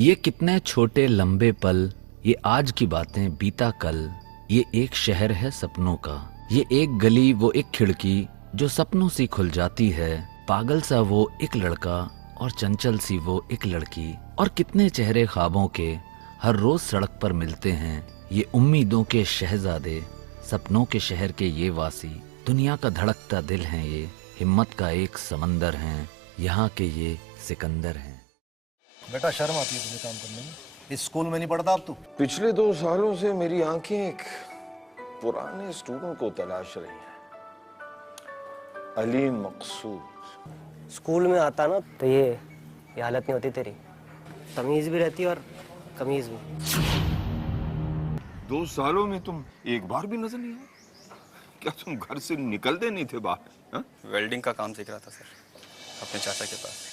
ये कितने छोटे लंबे पल, ये आज की बातें बीता कल। ये एक शहर है सपनों का, ये एक गली वो एक खिड़की जो सपनों सी खुल जाती है। पागल सा वो एक लड़का और चंचल सी वो एक लड़की, और कितने चेहरे ख्वाबों के हर रोज सड़क पर मिलते हैं। ये उम्मीदों के शहजादे, सपनों के शहर के ये वासी, दुनिया का धड़कता दिल है ये, हिम्मत का एक समंदर है, यहाँ के ये सिकंदर हैं। बेटा शर्म आती है तुझे काम करने में? इस स्कूल में नहीं पढ़ता अब तू? पिछले 2 सालों से मेरी आंखें एक पुराने स्टूडेंट को तलाश रही हैं, अली मकसूद। स्कूल में आता ना तो ये हालत नहीं होती तेरी। तमीज भी रहती और कमीज भी। 2 सालों में तुम एक बार भी नजर नहीं आए? क्या तुम घर से निकलते नहीं थे बाहर? हा? वेल्डिंग का काम सीख रहा था सर, अपने चाचा के पास।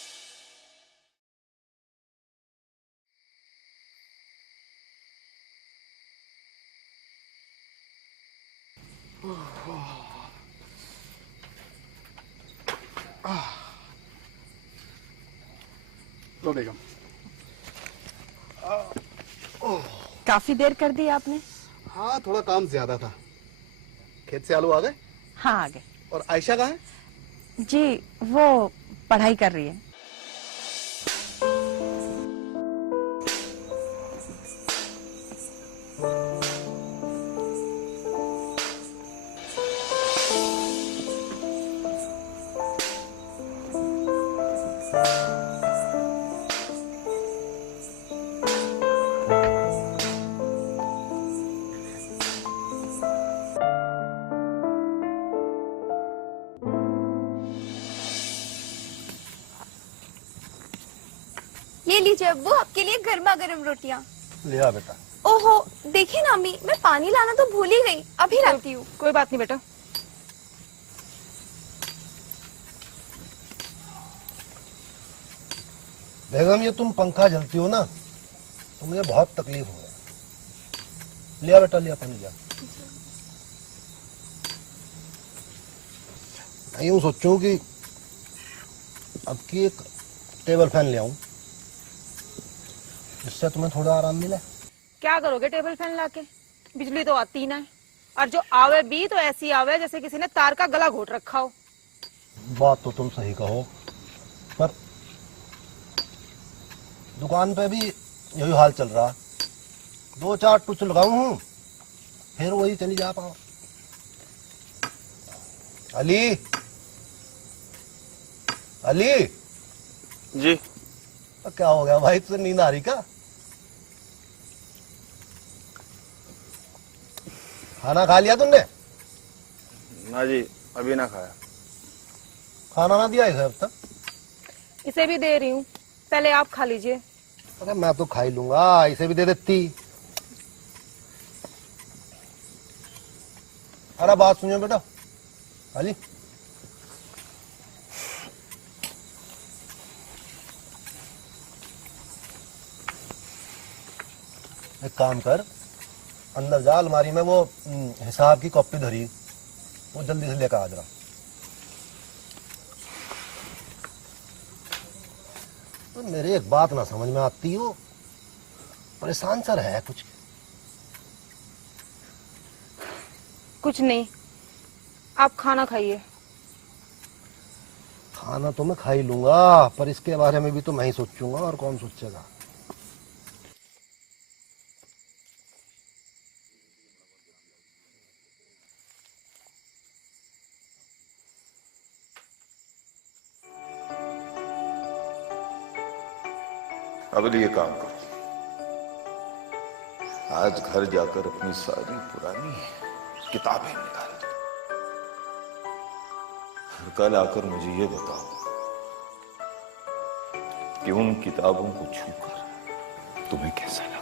लो बेगम। काफी देर कर दी आपने। हाँ थोड़ा काम ज्यादा था। खेत से आलू आ गए? हाँ आ गए। और आयशा कहाँ है? जी वो पढ़ाई कर रही है। ये लीजिए अब्बू, आपके लिए गर्मा गर्म रोटियां। लिया बेटा। ओहो देखिए ना अम्मी, मैं पानी लाना तो भूल ही गई, अभी लाती हूँ। कोई बात नहीं बेटा। बेगम ये तुम पंखा जलती हो ना तो मुझे बहुत तकलीफ हो रहा। लिया बेटा, लिया पानी लिया। मैं यूं सोचूं कि अब की एक टेबल फैन ले आऊं, इससे तुम्हें थोड़ा आराम मिले। क्या करोगे टेबल फैन लाके? बिजली तो आती ही ना है, और जो आवे भी तो ऐसी आवे जैसे किसी ने तार का गला घोट रखा हो। बात तो तुम सही कहो, पर दुकान पे भी यही हाल चल रहा। 2-4 टूच लगाऊं हूं, फिर वही चली जा पाओ। अली, अली जी। क्या हो गया भाई, तुझे नींद आ रही क्या? खाना खा लिया तुमने? ना जी, अभी ना खाया। खाना ना दिया इसे अब तक? इसे भी दे रही हूँ, पहले आप खा लीजिए। अरे मैं तो खा ही लूंगा, इसे भी दे देती। अरे बात सुनियो बेटा। अली एक काम कर, अंदर जा, अलमारी में वो हिसाब की कॉपी धरी, वो जल्दी से लेकर आ जरा। तो मेरी एक बात ना समझ में आती हो, परेशान सा है कुछ? कुछ नहीं, आप खाना खाइए। खाना तो मैं खा ही लूंगा, पर इसके बारे में भी तो मैं ही सोचूंगा, और कौन सोचेगा? अब ये काम करो, आज घर जाकर अपनी सारी पुरानी किताबें निकाल दो, और कल आकर मुझे ये बताओ कि उन किताबों को छूकर तुम्हें कैसा लगा।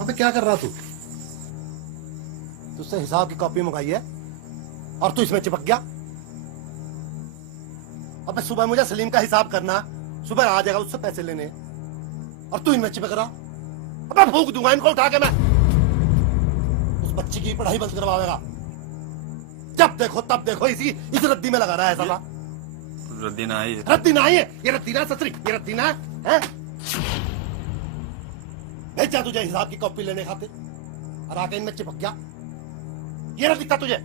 अबे क्या कर रहा तू? तुझसे हिसाब की कॉपी मंगाई है और तू इसमें चिपक गया। अबे सुबह मुझे सलीम का हिसाब करना, सुबह आ जाएगा उससे पैसे लेने, और तू इनमें चिपक रहा। अबे फूंक दूंगा इनको उठा के मैं। उस बच्ची की पढ़ाई बंद करवाएगा। जब देखो तब देखो इस रद्दी में लगा रहा है साला। रद्दी ना आई है। रद्दी ना आई है, ये रद्दी ना ससुरी, ये रद्दी ना है। भेजा तुझे हिसाब की कॉपी लेने खातिर, और आके इनमें चिपक गया। ये ना दिखता तुझे?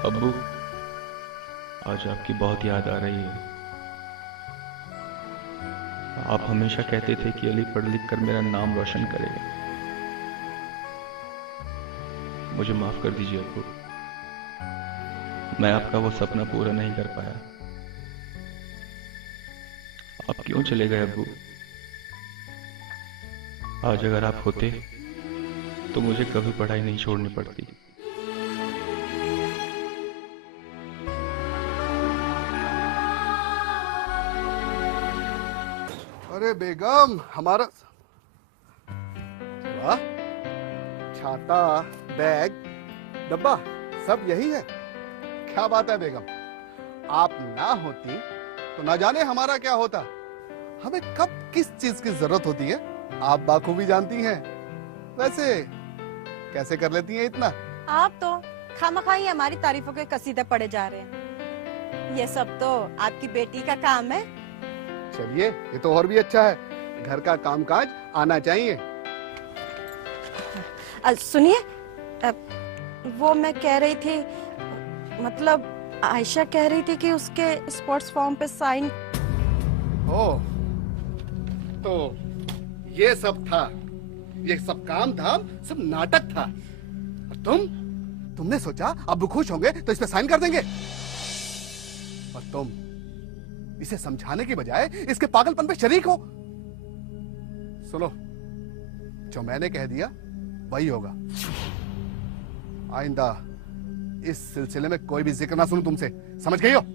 अब्बू, आज आपकी बहुत याद आ रही है। आप हमेशा कहते थे कि अली पढ़ लिख कर मेरा नाम रोशन करेगा। मुझे माफ कर दीजिए अब्बू, मैं आपका वो सपना पूरा नहीं कर पाया। आप क्यों चले गए अब्बू? आज अगर आप होते तो मुझे कभी पढ़ाई नहीं छोड़नी पड़ती। अरे बेगम, हमारा वाह, छाता, बैग, डब्बा सब यही है। क्या बात है बेगम, आप ना होती तो ना जाने हमारा क्या होता। हमें कब किस चीज की जरूरत होती है आप बाखूबी जानती हैं। वैसे कैसे कर लेती हैं इतना? आप तो खामखाई हमारी तारीफों के कसीदे पढ़े जा रहे हैं। ये सब तो आपकी बेटी का काम है। चलिए, ये तो और भी अच्छा है। घर का कामकाज आना चाहिए। सुनिए, वो मैं कह रही थी, मतलब आयशा कह रही थी कि उसके स्पोर्ट्स फॉर्म पे साइन। ओह, तो ये सब था, ये सब काम धाम सब नाटक था। और तुमने सोचा अब खुश होंगे तो इस पे साइन कर देंगे, और तुम इसे समझाने की बजाय इसके पागलपन पे शरीक हो। सुनो, जो मैंने कह दिया वही होगा। आइंदा इस सिलसिले में कोई भी जिक्र ना सुनूं तुमसे, समझ गई हो?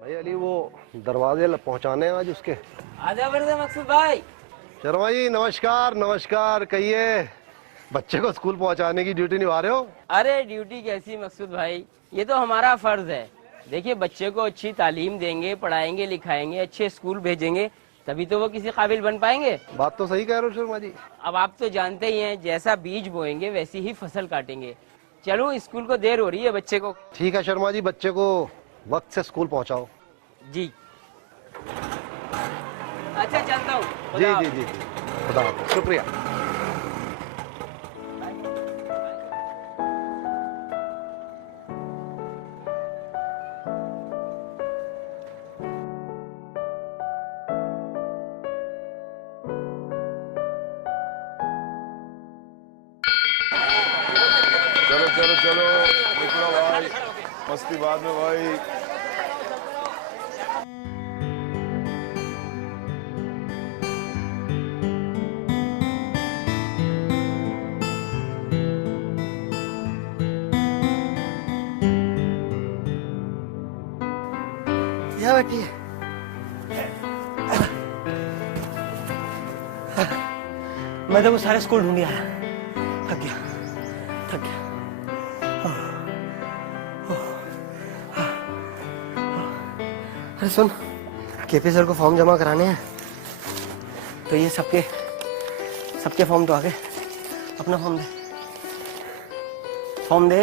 भाई अली, वो दरवाजे पहुंचाने हैं आज उसके। आजा वर्दा मकसूद भाई। शर्मा जी नमस्कार। नमस्कार, कहिए, बच्चे को स्कूल पहुंचाने की ड्यूटी निभा रहे हो? अरे ड्यूटी कैसी मकसूद भाई, ये तो हमारा फर्ज है। देखिए, बच्चे को अच्छी तालीम देंगे, पढ़ाएंगे लिखाएंगे, अच्छे स्कूल भेजेंगे, तभी तो वो किसी काबिल बन पाएंगे। बात तो सही कह रहे हो शर्मा जी। अब आप तो जानते ही हैं, जैसा बीज बोएंगे वैसी ही फसल काटेंगे। चलो, स्कूल को देर हो रही है बच्चे को। ठीक है शर्मा जी, बच्चे को वक्त से स्कूल पहुंचाओ। जी अच्छा, चलता हूँ। जी जी जी, खुदा हाफिज़, शुक्रिया। चलो चलो चलो, निकलो भाई, मस्ती बाद में भाई। यहाँ बैठिए। मैं तो वो सारे स्कूल ढूंढ आया, थक गया थक गया। अरे सुन, केपी सर को फॉर्म जमा कराने हैं, तो ये सबके फॉर्म तो आ गए। अपना फॉर्म दे।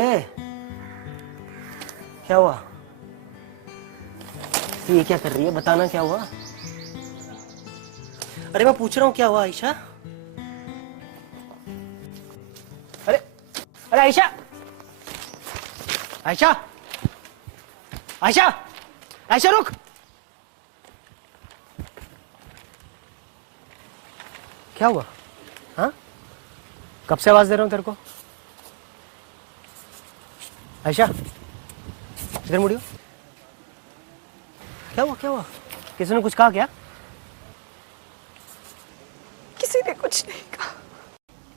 क्या हुआ? ये क्या कर रही है? बताना क्या हुआ? अरे मैं पूछ रहा हूँ क्या हुआ आयशा? अरे आयशा, आयशा, आयशा, आयशा रुक। क्या हुआ? हाँ, कब से आवाज दे रहा हूँ तेरे को? आयशा इधर मुड़ियो। क्या हुआ? किसी ने कुछ कहा क्या? किसी ने कुछ नहीं कहा।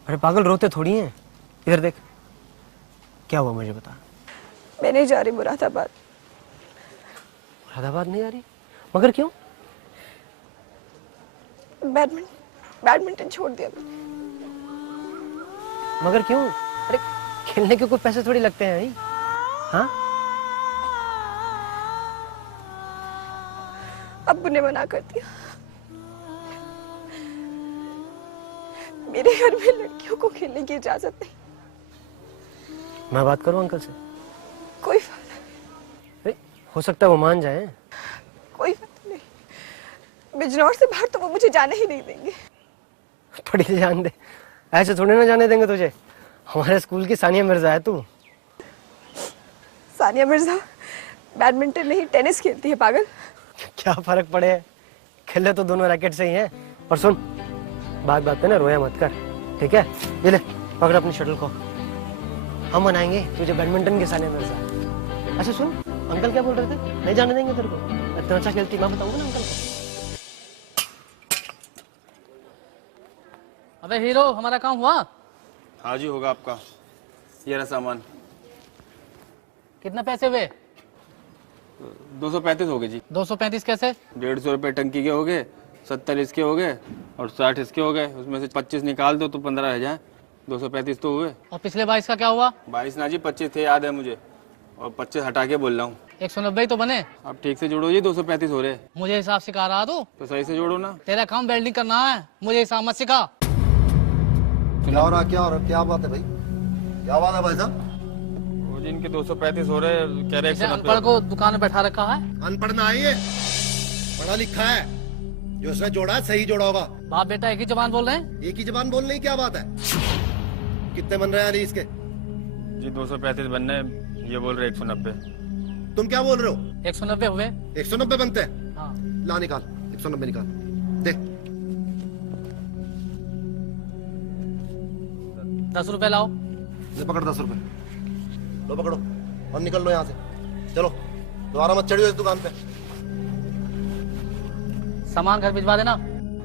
अरे पागल, रोते थोड़ी हैं। इधर देख, क्या हुआ मुझे बता। मैं नहीं जा रही मुरादाबाद। मुरादाबाद नहीं जा रही? मगर क्यों? बैडमिंटन छोड़ दिया मैंने। मगर क्यों? अरे खेलने के कोई पैसे थोड़ी लगते हैं। हाँ, अब्बू ने मना कर दिया। मेरे घर में लड़कियों को खेलने की इजाजत नहीं। मैं बात करूं अंकल से? कोई फायदा नहीं। हो सकता है वो मान जाए। कोई फायदा नहीं। बिजनौर से बाहर तो वो मुझे जाने ही नहीं देंगे। थोड़ी जान दे, ऐसे थोड़ी ना जाने देंगे तुझे। हमारे स्कूल की सानिया मिर्जा है तू। सानिया मिर्जा बैडमिंटन नहीं टेनिस खेलती है पागल। क्या फर्क पड़े, खेले तो दोनों रैकेट से ही हैं। और सुन, बात पे ना रोया मत कर, ठीक है? ये ले पकड़ अपनी शटल को, हम बनाएंगे तुझे बैडमिंटन के सानिया मिर्जा। अच्छा सुन, अंकल क्या बोल रहे थे? नहीं जाने देंगे तेरे को? इतना अच्छा खेलती, मैं बताऊंगा ना अंकल को। अबे हीरो, हमारा काम हुआ? हाँ जी होगा आपका। ये रहा सामान। कितना पैसे हुए? 235 हो गए जी। 235 कैसे? 150 रुपये टंकी के हो गए, 70 इसके हो गए और 60 इसके हो गए। उसमें से 25 निकाल दो तो 15 रह जाए। 235 तो हुए। और पिछले 22 का क्या हुआ? 22 ना जी, 25 थे, याद है मुझे, और 25 हटा के बोल रहा हूँ। 190 तो बने। अब ठीक से जोड़ो जी, 235 हो रहे। मुझे हिसाब सिखा रहा तू? तो सही से जोड़ो ना। तेरा काम वेल्डिंग करना है, मुझे हिसाब मत सिखा। क्या हो रहा? क्या बात है भाई? क्या बात है भाई साहब? वो जी इनके 235 हो रहे, कह रहे अनपढ़ को दुकान में बैठा रखा है। अनपढ़ ना है ये, पढ़ा लिखा है। जो उसने जोड़ा है सही जोड़ा होगा। बाप बेटा एक ही जबान बोल रहे हैं। एक ही जबान बोलने की क्या बात है? कितने बन रहे हैं अली इसके? जी 235 बनने, ये बोल रहे 190। तुम क्या बोल रहे हो? 190 हुए। 190 बनते हैं? हाँ। ला निकाल, 190 निकाल दे। 10 रुपए लाओ। ले पकड़ 10 रुपए, लो पकड़ो और निकल लो यहाँ से। चलो, दोबारा मत चढ़ियो इस दुकान पे। सामान घर भिजवा देना।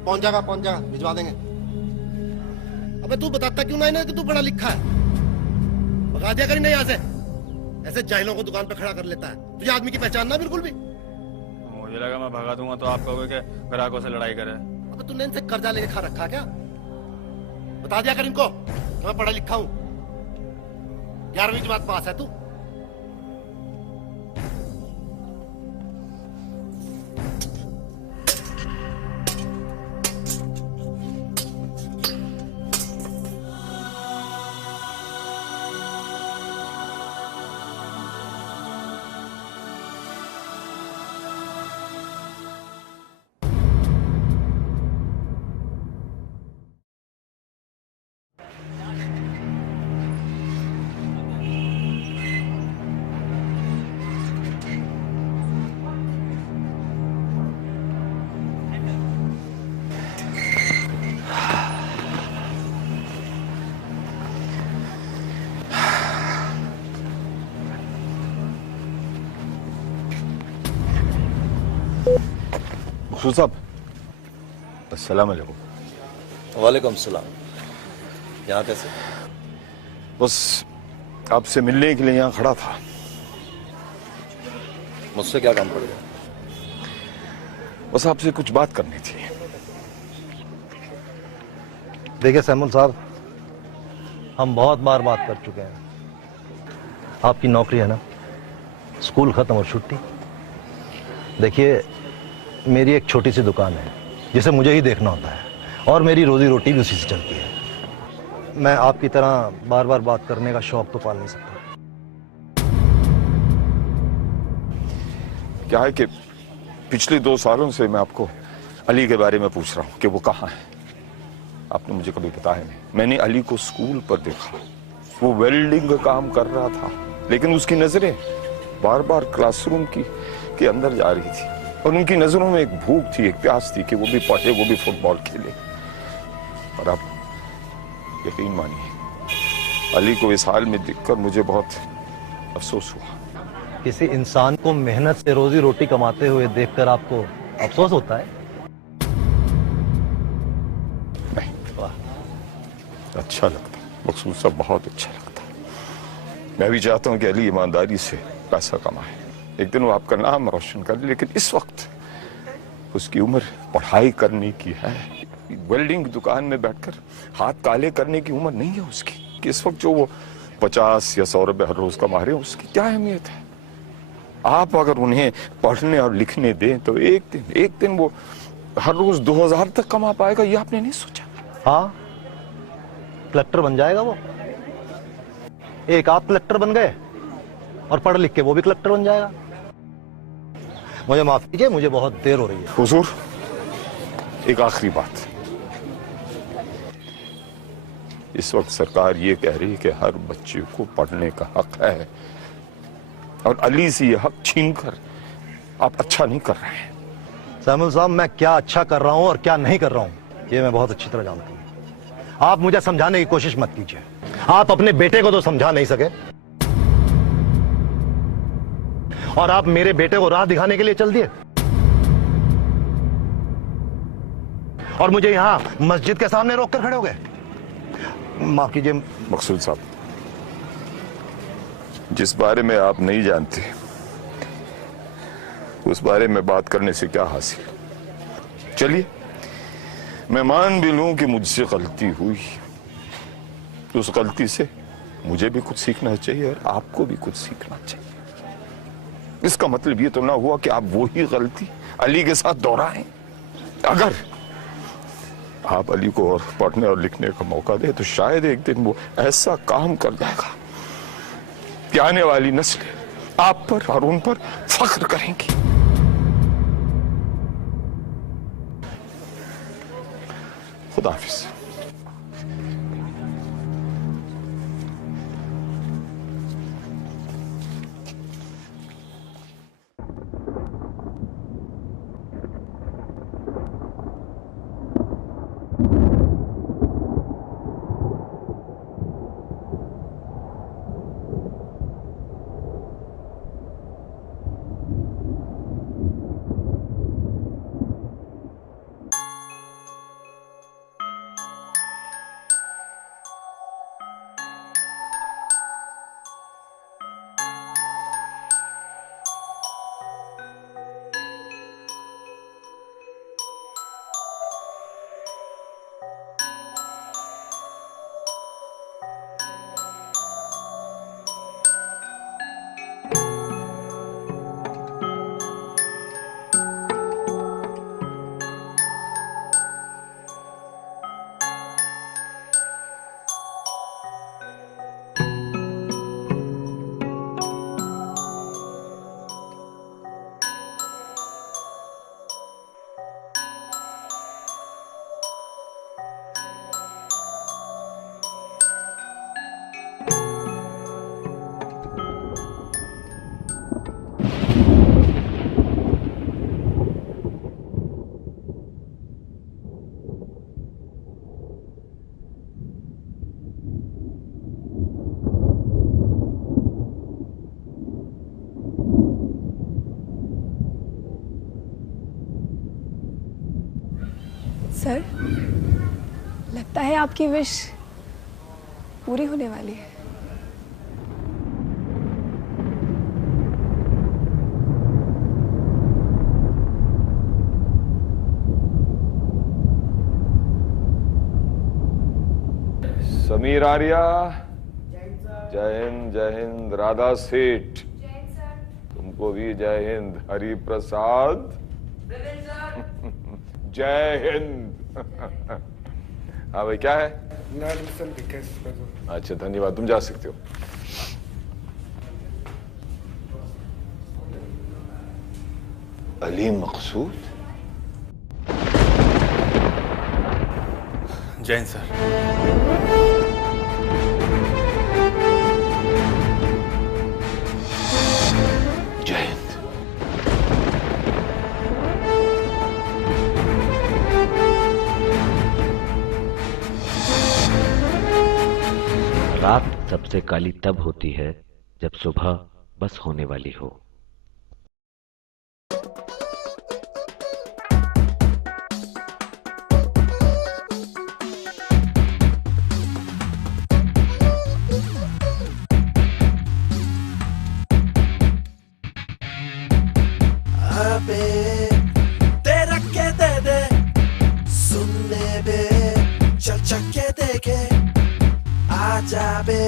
पहुंच जाएगा, भिजवा देंगे। अबे तू बताता क्यों ना इन्हें कि तू पढ़ा लिखा है? भगा दिया करी नहीं यहाँ से। ऐसे जाहिलों को दुकान पे खड़ा कर लेता है। तुझे आदमी की पहचान ना बिल्कुल भी। मुझे लगा मैं भगा दूंगा तो आप कहोगे कि ग्राहकों से लड़ाई करे। अबे तूने इनसे कर्जा लेके खा रखा क्या? बता दिया कर इनको मैं पढ़ा लिखा हूँ। 11वीं जमात पास है तू। मकसूद साहब, अस्सलाम वालेकुम। वालेकुम सलाम। यहाँ कैसे? बस आपसे मिलने के लिए यहाँ खड़ा था। मुझसे क्या काम पड़ गया? बस आपसे कुछ बात करनी थी। देखिए सैमुल साहब, हम बहुत बार बात कर चुके हैं। आपकी नौकरी है ना, स्कूल खत्म और छुट्टी। देखिए मेरी एक छोटी सी दुकान है जिसे मुझे ही देखना होता है, और मेरी रोजी रोटी भी उसी से चलती है। मैं आपकी तरह बार बार बात करने का शौक तो पाल नहीं सकता। क्या है कि पिछले 2 सालों से मैं आपको अली के बारे में पूछ रहा हूं कि वो कहाँ है। आपने मुझे कभी बताया नहीं। मैंने अली को स्कूल पर देखा, वो वेल्डिंग का काम कर रहा था, लेकिन उसकी नजरें बार बार क्लासरूम के अंदर जा रही थी, और उनकी नजरों में एक भूख थी, एक प्यास थी कि वो भी पढ़े, वो भी फुटबॉल खेले। और अब यकीन मानिए, अली को इस हाल में देखकर मुझे बहुत अफसोस हुआ। किसी इंसान को मेहनत से रोजी रोटी कमाते हुए देखकर आपको अफसोस होता है? नहीं, अच्छा लगता, मकसूद साहब बहुत अच्छा लगता। मैं भी चाहता हूं कि अली ईमानदारी से पैसा कमाए, एक दिन वो आपका नाम रोशन करे, लेकिन इस वक्त उसकी उम्र पढ़ाई करने की है। वेल्डिंग की दुकान में बैठकर हाथ काले करने की उम्र नहीं है उसकी। कि इस वक्त जो वो 50 या 100 रुपए हर रोज कमा रहे हैं, उसकी क्या अहमियत है। आप अगर उन्हें पढ़ने और लिखने दें तो एक दिन वो हर रोज 2000 तक कमा पाएगा, ये आपने नहीं सोचा? हाँ, कलेक्टर बन जाएगा वो। एक आप कलेक्टर बन गए और पढ़ लिख के वो भी कलेक्टर बन जाएगा। मुझे माफ कीजिए, मुझे बहुत देर हो रही है। हुजूर, एक आखिरी बात। इस वक्त सरकार ये कह रही है कि हर बच्चे को पढ़ने का हक है, और अली से ये हक छीनकर आप अच्छा नहीं कर रहे हैं। सैमुअल साहब, मैं क्या अच्छा कर रहा हूं और क्या नहीं कर रहा हूं, ये मैं बहुत अच्छी तरह जानता हूं। आप मुझे समझाने की कोशिश मत कीजिए। आप अपने बेटे को तो समझा नहीं सके, और आप मेरे बेटे को राह दिखाने के लिए चल दिए, और मुझे यहां मस्जिद के सामने रोक कर खड़े हो गए। माफ कीजिए मकसूद साहब, जिस बारे में आप नहीं जानते उस बारे में बात करने से क्या हासिल। चलिए, मैं मान भी लूं कि मुझसे गलती हुई, तो उस गलती से मुझे भी कुछ सीखना चाहिए और आपको भी कुछ सीखना चाहिए। इसका मतलब ये तो ना हुआ कि आप वो ही गलती अली के साथ दोहराएं। अगर आप अली को और पढ़ने और लिखने का मौका दे तो शायद एक दिन वो ऐसा काम कर जाएगा कि आने वाली नस्लें आप पर और उन पर फख्र करेंगी। खुदा हाफिज। सर, लगता है आपकी विश पूरी होने वाली है। समीर आर्या, जय हिंद। राधा सेठ, तुमको भी जय हिंद। हरि प्रसाद, जय हिंद। हाँ भाई, क्या है? अच्छा, धन्यवाद, तुम जा सकते हो। अली मकसूद? जैन सर। जय हिंद। रात सबसे काली तब होती है जब सुबह बस होने वाली हो। अबे तेरा के दे दे सुनने बे चल चल के देखे आजा बे